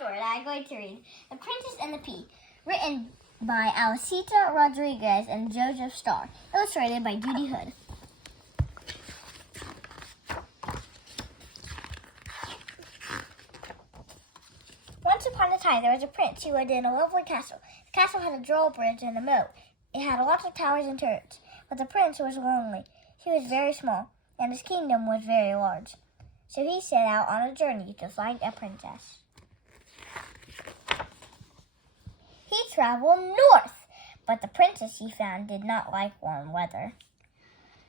story that I'm going to read, The Princess and the Pea, written by Alicita Rodriguez and Joseph Starr, illustrated by Judy Hood. Once upon a time, there was a prince who lived in a lovely castle. The castle had a drawbridge and a moat. It had lots of towers and turrets, but the prince was lonely. He was very small, and his kingdom was very large. So he set out on a journey to find a princess. He traveled north, but the princess he found did not like warm weather.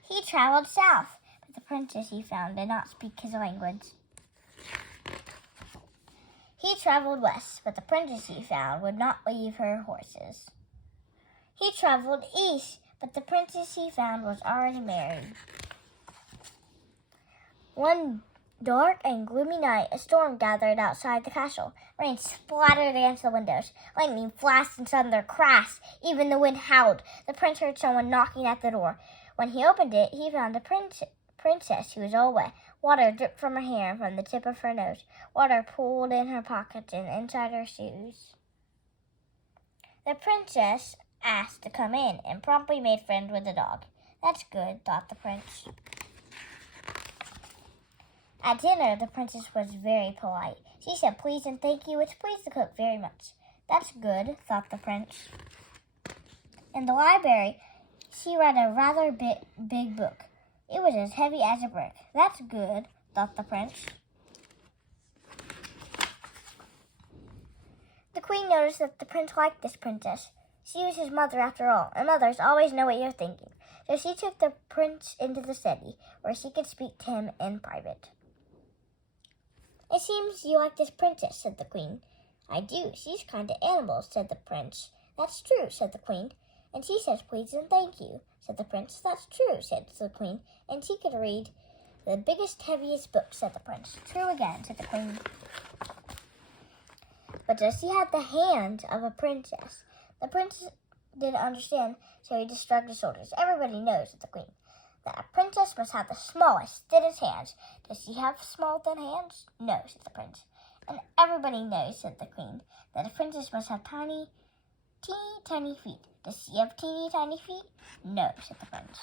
He traveled south, but the princess he found did not speak his language. He traveled west, but the princess he found would not leave her horses. He traveled east, but the princess he found was already married. One dark and gloomy night, a storm gathered outside the castle. Rain splattered against the windows. Lightning flashed and thunder crashed. Even the wind howled. The prince heard someone knocking at the door. When he opened it, he found the princess who was all wet. Water dripped from her hair and from the tip of her nose. Water pooled in her pockets and inside her shoes. The princess asked to come in and promptly made friends with the dog. That's good, thought the prince. At dinner, the princess was very polite. She said please and thank you, which pleased the cook very much. That's good, thought the prince. In the library, she read a rather big book. It was as heavy as a brick. That's good, thought the prince. The queen noticed that the prince liked this princess. She was his mother after all, and mothers always know what you're thinking. So she took the prince into the study, where she could speak to him in private. It seems you like this princess, said the queen. I do. She's kind to animals, said the prince. That's true, said the queen. And she says please and thank you, said the prince. That's true, said the queen. And she could read the biggest, heaviest book, said the prince. True again, said the queen. But she had the hand of a princess. The prince didn't understand, so he just shrugged his shoulders. Everybody knows, said the queen, that a princess must have the smallest, thinnest hands. Does she have small, thin hands? No, said the prince. And everybody knows, said the queen, that a princess must have tiny, teeny, tiny feet. Does she have teeny, tiny feet? No, said the prince.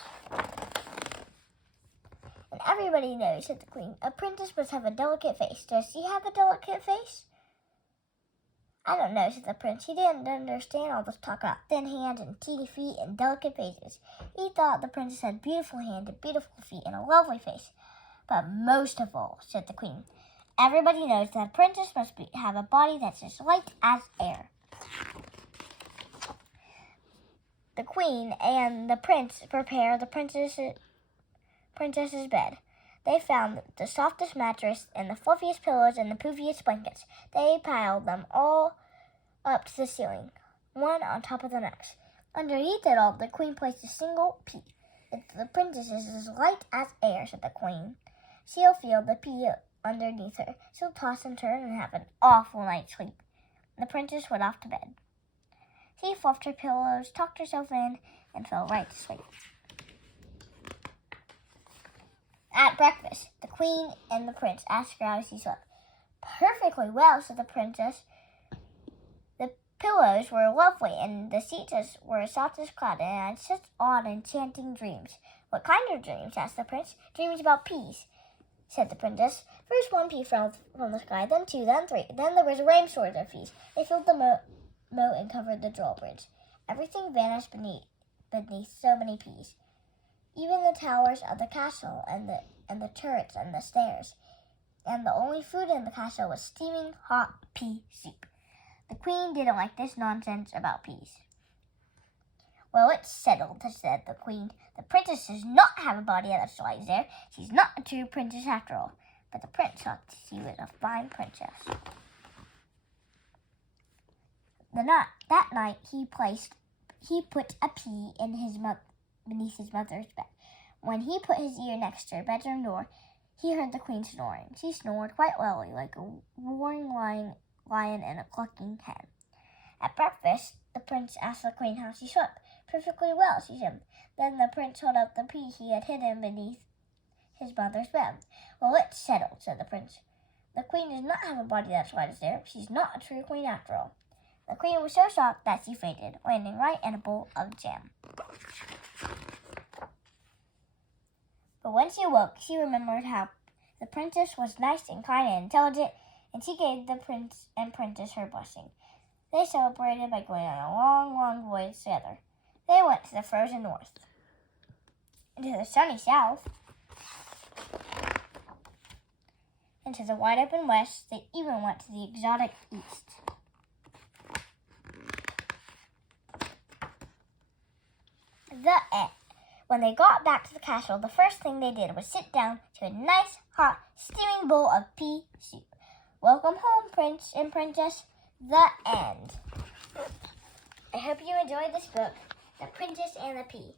And everybody knows, said the queen, a princess must have a delicate face. Does she have a delicate face? I don't know, said the prince. He didn't understand all this talk about thin hands and teeny feet and delicate faces. He thought the princess had beautiful hands and beautiful feet and a lovely face. But most of all, said the queen, everybody knows that a princess must have a body that's as light as air. The queen and the prince prepared the princess's bed. They found the softest mattress and the fluffiest pillows and the poofiest blankets. They piled them all up to the ceiling, one on top of the next. Underneath it all, the queen placed a single pea. The princess is as light as air, said the queen. She'll feel the pea underneath her. She'll toss and turn and have an awful night's sleep. The princess went off to bed. She fluffed her pillows, tucked herself in, and fell right to sleep. At breakfast, the queen and the prince asked her how she slept. Perfectly well, said the princess. The pillows were lovely, and the sheets were as soft as cloud, and I had such odd, enchanting dreams. What kind of dreams? Asked the prince. Dreams about peas, said the princess. First one pea fell from the sky, then two, then three. Then there was a rainstorm of peas. They filled the moat and covered the drawbridge. Everything vanished beneath so many peas. Even the towers of the castle and the turrets and the stairs. And the only food in the castle was steaming hot pea soup. The queen didn't like this nonsense about peas. Well, it's settled, said the queen. The princess does not have a body that's light as air. She's not a true princess after all. But the prince thought she was a fine princess. That night, he put a pea in beneath his mother's bed. When he put his ear next to her bedroom door, he heard the queen snoring. She snored quite loudly, like a roaring lion and a clucking hen. At breakfast, the prince asked the queen how she slept. Perfectly well, she said. Then the prince held up the pea he had hidden beneath his mother's bed. Well, it's settled, said the prince. The queen does not have a body that's white as air. She's not a true queen after all. The queen was so shocked that she fainted, landing right in a bowl of jam. But when she awoke, she remembered how the princess was nice and kind and intelligent, and she gave the prince and princess her blessing. They celebrated by going on a long, long voyage together. They went to the frozen north, and to the sunny south, and to the wide open west. They even went to the exotic east. When they got back to the castle, the first thing they did was sit down to a nice, hot, steaming bowl of pea soup. Welcome home, Prince and Princess. The end. I hope you enjoyed this book, The Princess and the Pea.